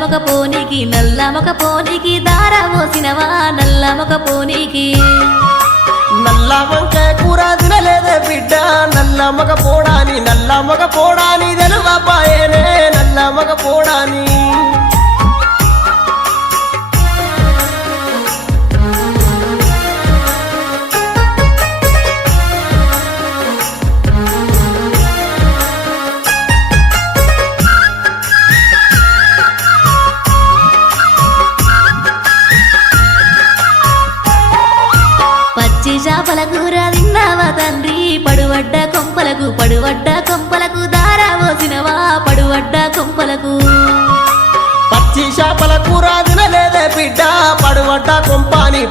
నల్లమొక పోనీకి నల్లమొక పోనీకి దార పోసినవా నల్లమొక పోనీకి నల్ల వంకాయ కూర తినలేదే బిడ్డ నల్ల మగ పోడాని తెలువపాయేనే నల్ల మగ పోడాని పచ్చి చేపల కూర తిన్నావా తండ్రి పడువడ్డ కొంపలకు దార పోసినవా పడువడ్డ కొంపలకు పచ్చి చేపల కూర తినలేదే బిడ్డ పడువడ్డ కొంపాని